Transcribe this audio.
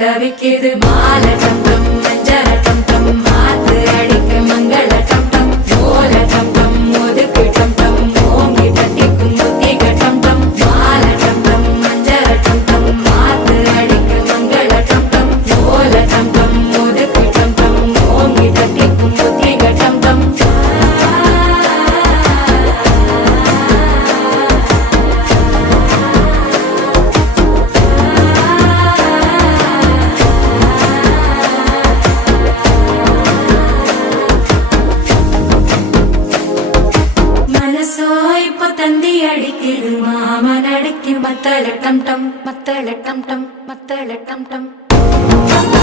தவிக்குது மால டம் டம் மஞ்சள டம் டம் மாத்து அடிக்க மங்கள டம் டம் ஓல டம் டம் ஒதுக்கு டம் டம் ஓங்கி தட்டிக்கும் முத்திக டம் டம் மால டம் டம் மஞ்சள டம் டம் மாத்து அடிக்க மங்கள டம் டம் ஓல டம் டம் ஒதுக்கு டம் டம் ஓங்கி தட்டிக்கும் முத்திக டம் டம் இப்போ தந்தி அடிக்குது மாமன் அடிக்கு மத்தள டம் டம் மத்தள டம் டம் மத்தள டம் டம்